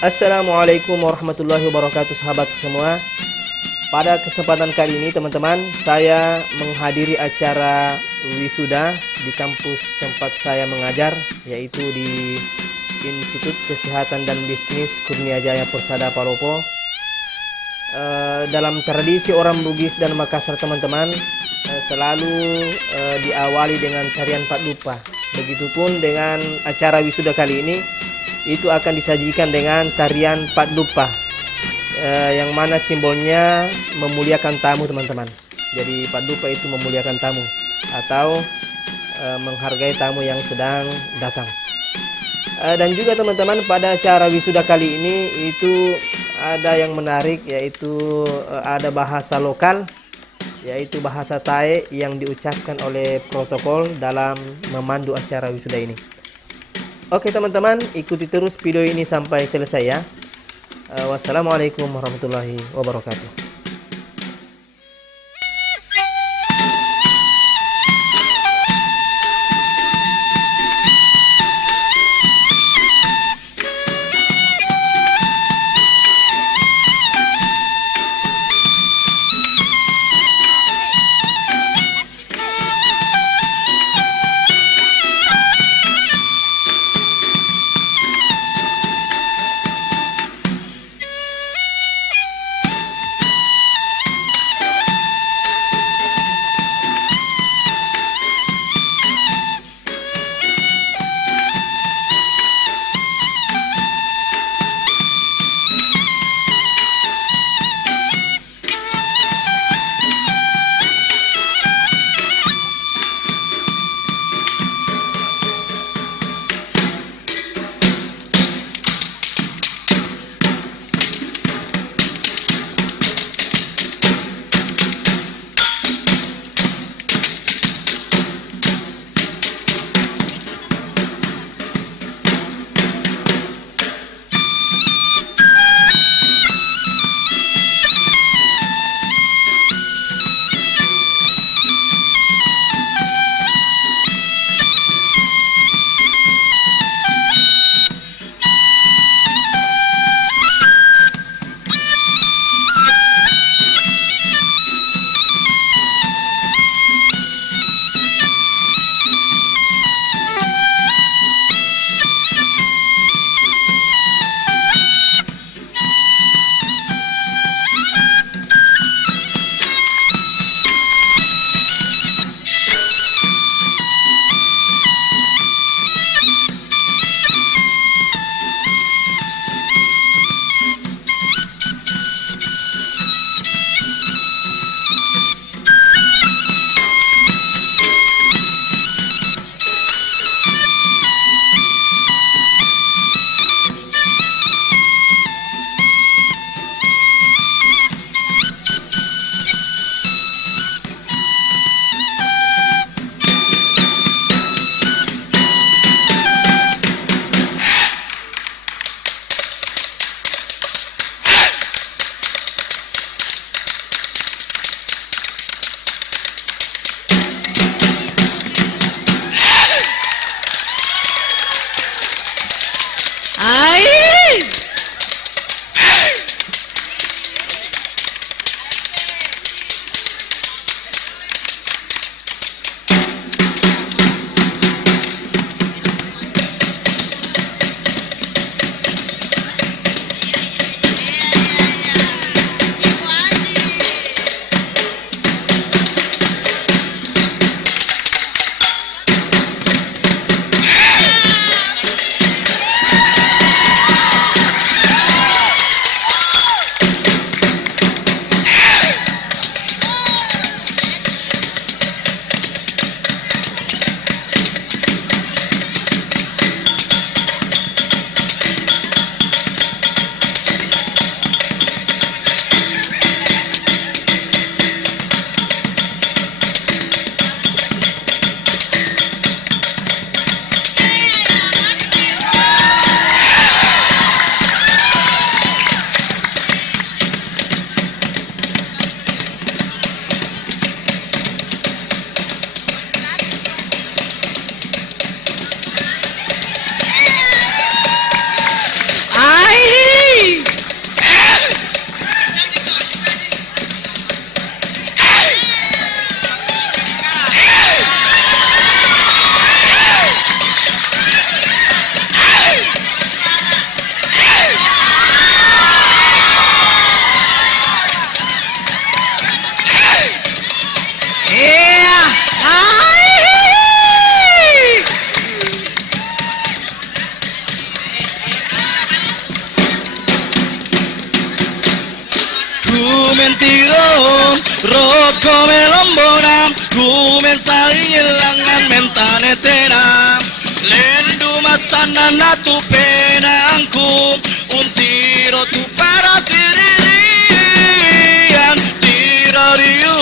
Assalamualaikum warahmatullahi wabarakatuh, sahabat semua. Pada kesempatan kali ini teman-teman, saya menghadiri acara wisuda di kampus tempat saya mengajar, yaitu di Institut Kesehatan dan Bisnis Kurnia Jaya Persada Palopo. Dalam tradisi orang Bugis dan Makassar teman-teman, selalu diawali dengan tarian Padupa. Begitupun dengan acara wisuda kali ini, itu akan disajikan dengan tarian Padupa, yang mana simbolnya memuliakan tamu teman-teman. Jadi Padupa itu memuliakan tamu atau menghargai tamu yang sedang datang. Dan juga teman-teman, pada acara wisuda kali ini itu ada yang menarik, yaitu ada bahasa lokal, yaitu bahasa Tae yang diucapkan oleh protokol dalam memandu acara wisuda ini. Oke teman-teman, ikuti terus video ini sampai selesai ya. Wassalamualaikum warahmatullahi wabarakatuh. Rocco me lombona, come saling ilangan mentane tena. Lendu masana na tu penangku, un tiro tu para siririan, tiro riu,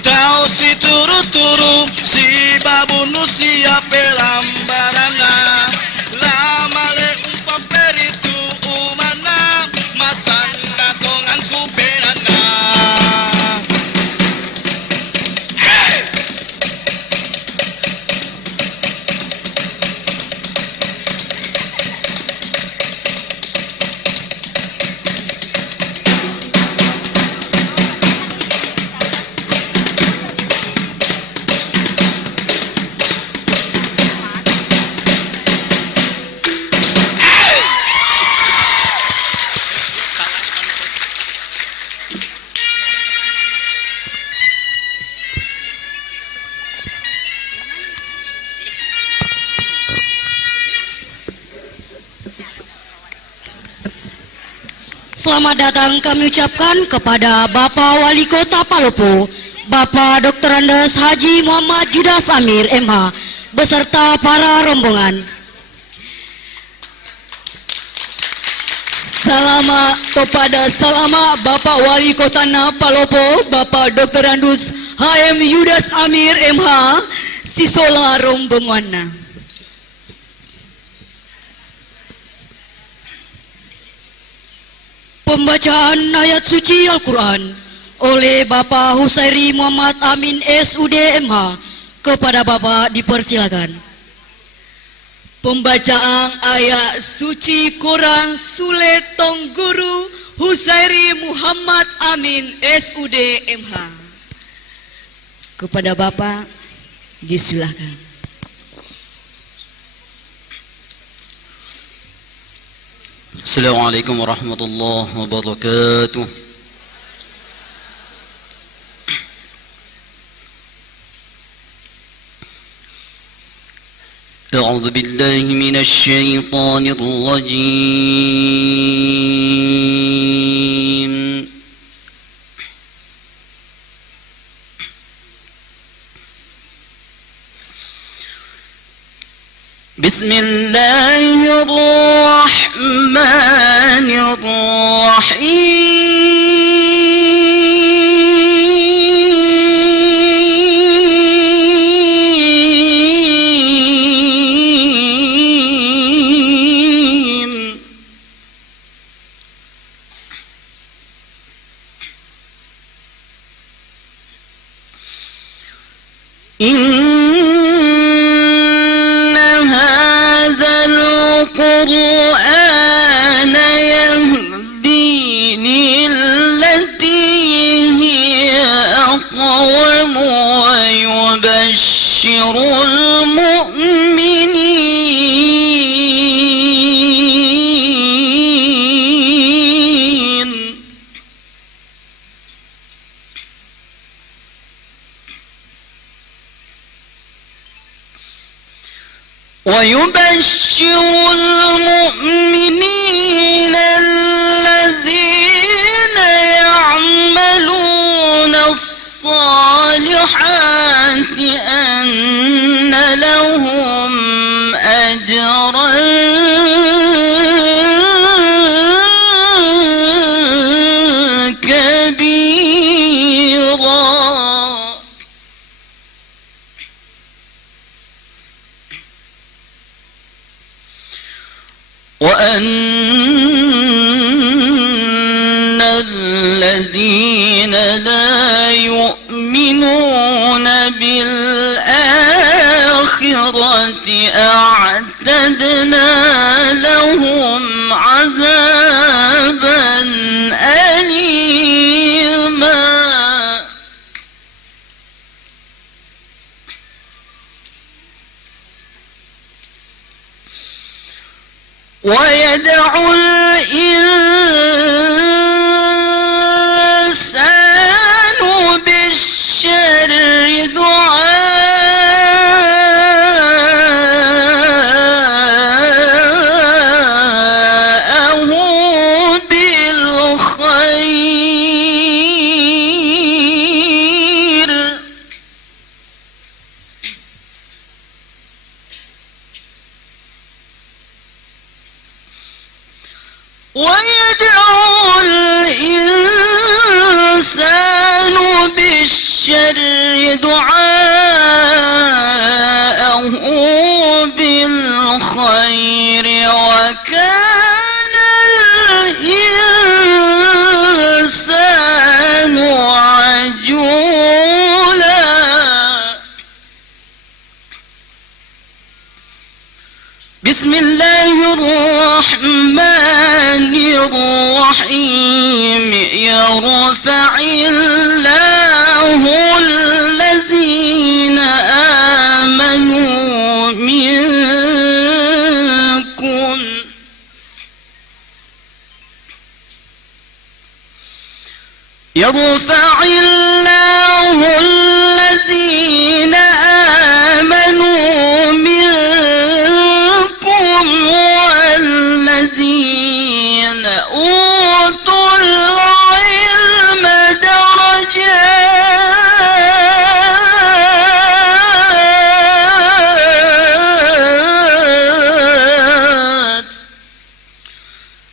tau si turu turu, si babunu siap pelambarana, lama le umpa peritu umana, masana tonganku penana. Selamat datang kami ucapkan kepada Bapak Wali Kota Palopo, Bapak Dr. Andes Haji Muhammad Judas Amir MH, beserta para rombongan. Salama Bapak Wali Kota Palopo, Bapak Dr. Andes HM Judas Amir MH, sisola rombongan. Pembacaan ayat suci Al-Quran oleh Bapak Husairi Muhammad Amin SUD MH. Kepada Bapak dipersilakan. Pembacaan ayat suci Quran Sule Tongguru Husairi Muhammad Amin SUD MH. Kepada Bapak disilakan. Assalamualaikum warahmatullahi wabarakatuh. أعوذ بالله من الشيطان الرجيم. بسم الله الرحمن الرحيم. القرآن يهدي للتي هي أقوم ويبشر المؤمنين الذين يعملون الصالحات أن لهم أجرا كبيرا. وأن الذين لا يؤمنون بالآخرة أعتدنا لهم عذابا أليما. ويدعو الإنسان بالشر دعاءه بالخير. ويدعو الإنسان بالشر دعاءه بالخير وكان الإنسان عجولا بسم الله الرحمن الرحيم يرفع الله الذين آمنوا منكم يرفع الله الذين آمنوا منكم والذين أوتوا العلم درجات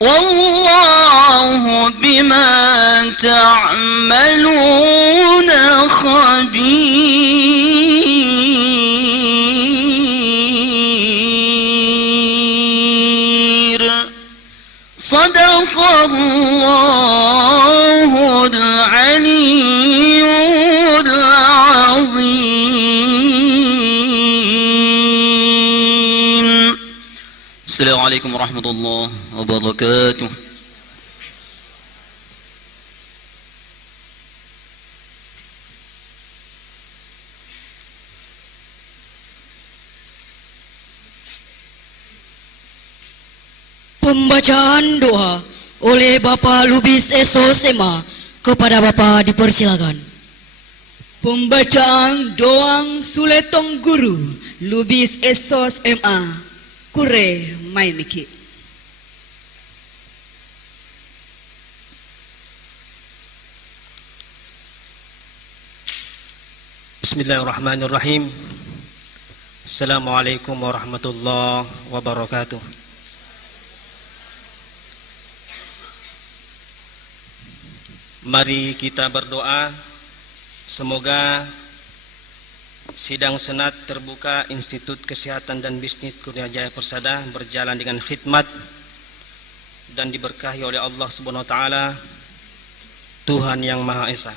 والله بما تعملون خبير صدق الله العلي العظيم. السلام عليكم ورحمة الله وبركاته. Pembacaan doa oleh Bapak Lubis Esos Ema. Kepada Bapak dipersilakan. Pembacaan doang Suletong Guru Lubis Esos MA Kure Maimiki. Bismillahirrahmanirrahim. Assalamualaikum warahmatullahi wabarakatuh. Mari kita berdoa, semoga sidang senat terbuka Institut Kesehatan dan Bisnis Kurnia Jaya Persada berjalan dengan khidmat dan diberkahi oleh Allah Subhanahu wa taala, Tuhan yang Maha Esa.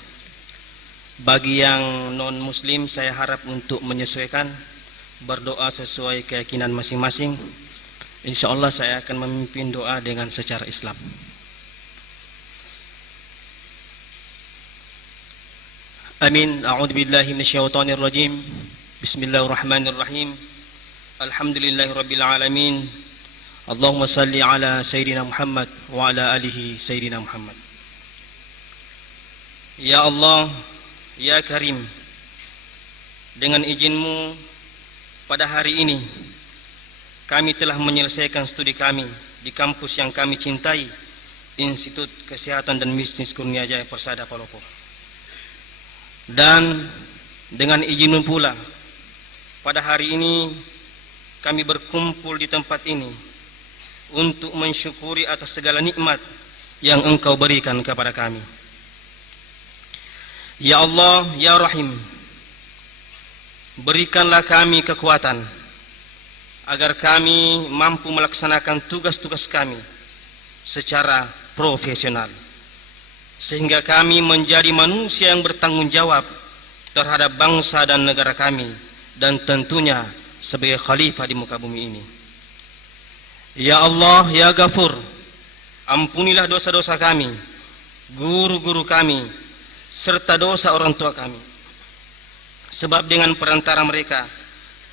Bagi yang non muslim, saya harap untuk menyesuaikan, berdoa sesuai keyakinan masing-masing. Insya Allah saya akan memimpin doa dengan secara Islam. Amin. A'udzu billahi minasyaitonir rajim. Bismillahirrahmanirrahim. Alhamdulillahirabbil alamin. Allahumma salli ala sayyidina Muhammad wa ala alihi sayyidina Muhammad. Ya Allah, ya Karim, dengan izin-Mu pada hari ini kami telah menyelesaikan studi kami di kampus yang kami cintai, Institut Kesehatan dan Bisnis Kurnia Jaya Persada Palopo. Dan dengan izin-Mu pula pada hari ini kami berkumpul di tempat ini untuk mensyukuri atas segala nikmat yang Engkau berikan kepada kami. Ya Allah, ya Rahim, berikanlah kami kekuatan agar kami mampu melaksanakan tugas-tugas kami secara profesional, sehingga kami menjadi manusia yang bertanggung jawab terhadap bangsa dan negara kami, dan tentunya sebagai khalifah di muka bumi ini. Ya Allah, ya Ghafur, ampunilah dosa-dosa kami, guru-guru kami, serta dosa orang tua kami, sebab dengan perantara mereka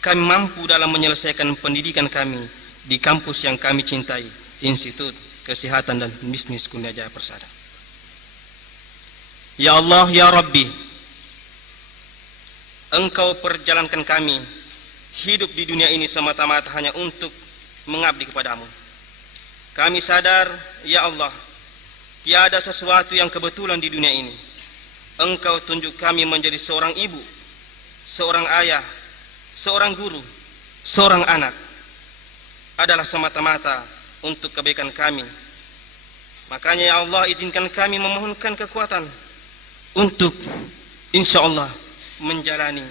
kami mampu dalam menyelesaikan pendidikan kami di kampus yang kami cintai, Institut Kesehatan dan Bisnis Kurnia Jaya Persada. Ya Allah, ya Rabbi, Engkau perjalankan kami hidup di dunia ini semata-mata hanya untuk mengabdi kepadamu. Kami sadar, ya Allah, tiada sesuatu yang kebetulan di dunia ini. Engkau tunjuk kami menjadi seorang ibu, seorang ayah, seorang guru, seorang anak adalah semata-mata untuk kebaikan kami Makanya ya Allah, izinkan kami memohonkan kekuatan untuk insya Allah menjalani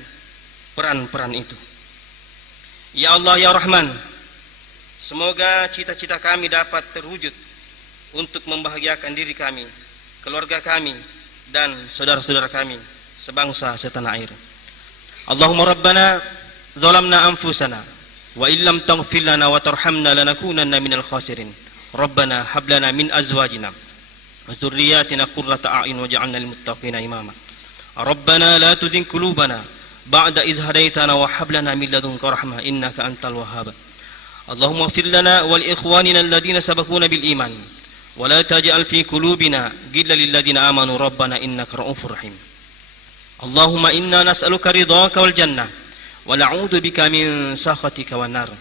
peran-peran itu. Ya Allah ya Rahman, semoga cita-cita kami dapat terwujud untuk membahagiakan diri kami, keluarga kami, dan saudara-saudara kami sebangsa setanah air. Allahumma Rabbana zalamna anfusana wa illam taghfir lana wa tarhamna lanakunanna minal khasirin. Rabbana hab lana min azwajina wa dzurriyyatina qurrata a'yun waj'alna lil muttaqina imama. Rabbana la tuzigh qulubana ba'da idh hadaitana wa hab lana min ladunka rahmah innaka antal wahhab. Allahumma ighfir lana wa li ikhwanina alladhina sabaquna bil iman wa la taj'al fi qulubina ghillan lil ladzina amanu rabbana innaka ra'ufur rahim. Allahumma inna nas'aluka ridhaka wal jannah wa na'udzu bika min sakhatika wan nar.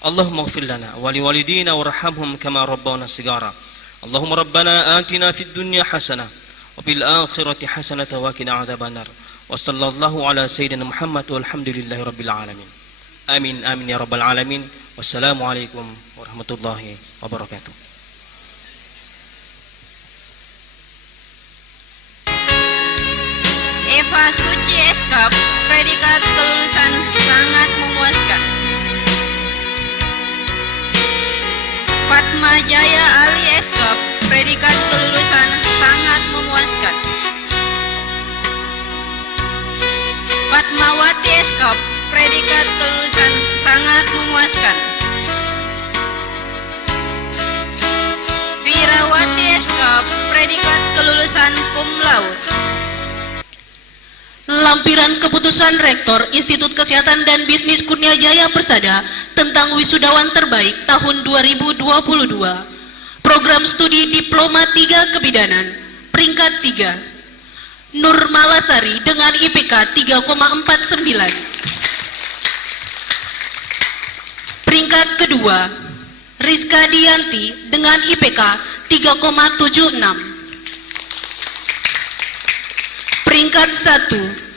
Allahumma ighfir lana wa li walidina warhamhum kama rabbawna shighara. Allahumma rabbana atina fid dunya hasanah wa fil akhirati hasanah wa qina adzabannar. Wa sallallahu ala sayyidina Muhammad walhamdulillahi rabbil alamin. Amin amin ya rabbal alamin. Wassalamu alaikum warahmatullahi wabarakatuh. Eva Suci Eskap, predikat kelulusan sangat memuaskan. Fatma Jaya Ali Eskap, predikat kelulusan sangat memuaskan. Fatmawati Eskap, predikat kelulusan sangat memuaskan. Virawati Eskap, predikat kelulusan cum laude. Lampiran keputusan Rektor Institut Kesehatan dan Bisnis Kurnia Jaya Persada tentang wisudawan terbaik tahun 2022. Program studi Diploma 3 Kebidanan, peringkat 3. Nur Malasari dengan IPK 3,49. Peringkat kedua, Rizka Dianti dengan IPK 3,76. Peringkat 1,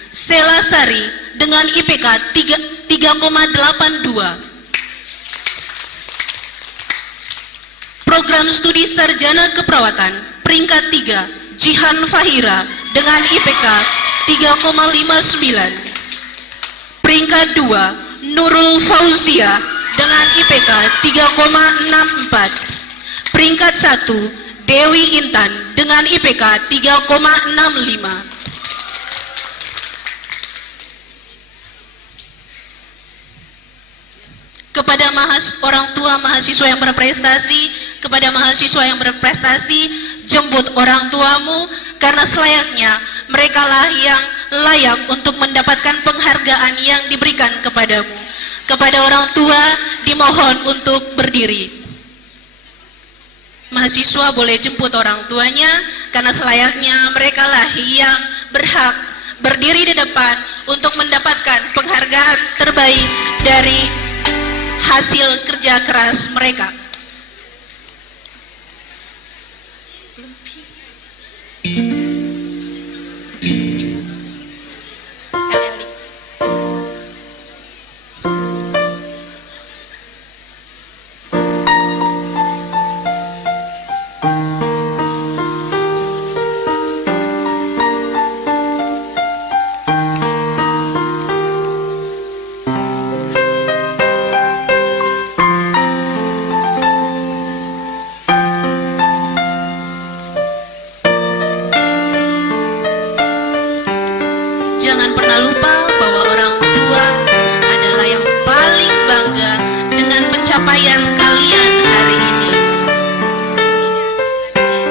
Sela Sari dengan IPK 3,82. Program studi Sarjana Keperawatan, peringkat 3, Jihan Fahira dengan IPK 3,59. Peringkat 2, Nurul Fauzia dengan IPK 3,64. Peringkat 1, Dewi Intan dengan IPK 3,65. Kepada orang tua mahasiswa yang berprestasi, jemput orang tuamu, karena selayaknya merekalah yang layak untuk mendapatkan penghargaan yang diberikan kepadamu. Kepada orang tua dimohon untuk berdiri. Mahasiswa boleh jemput orang tuanya, karena selayaknya merekalah yang berhak berdiri di depan untuk mendapatkan penghargaan terbaik dari hasil kerja keras mereka. Jangan pernah lupa bahwa orang tua adalah yang paling bangga dengan pencapaian kalian hari ini.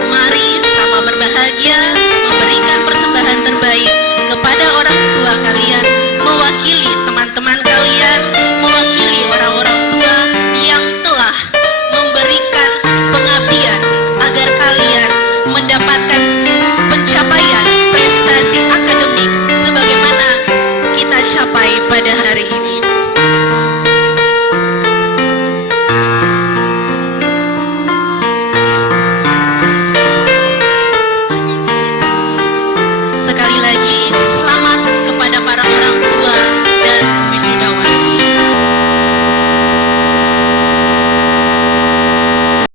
Mari sama berbahagia memberikan persembahan terbaik kepada orang tua kalian mewakili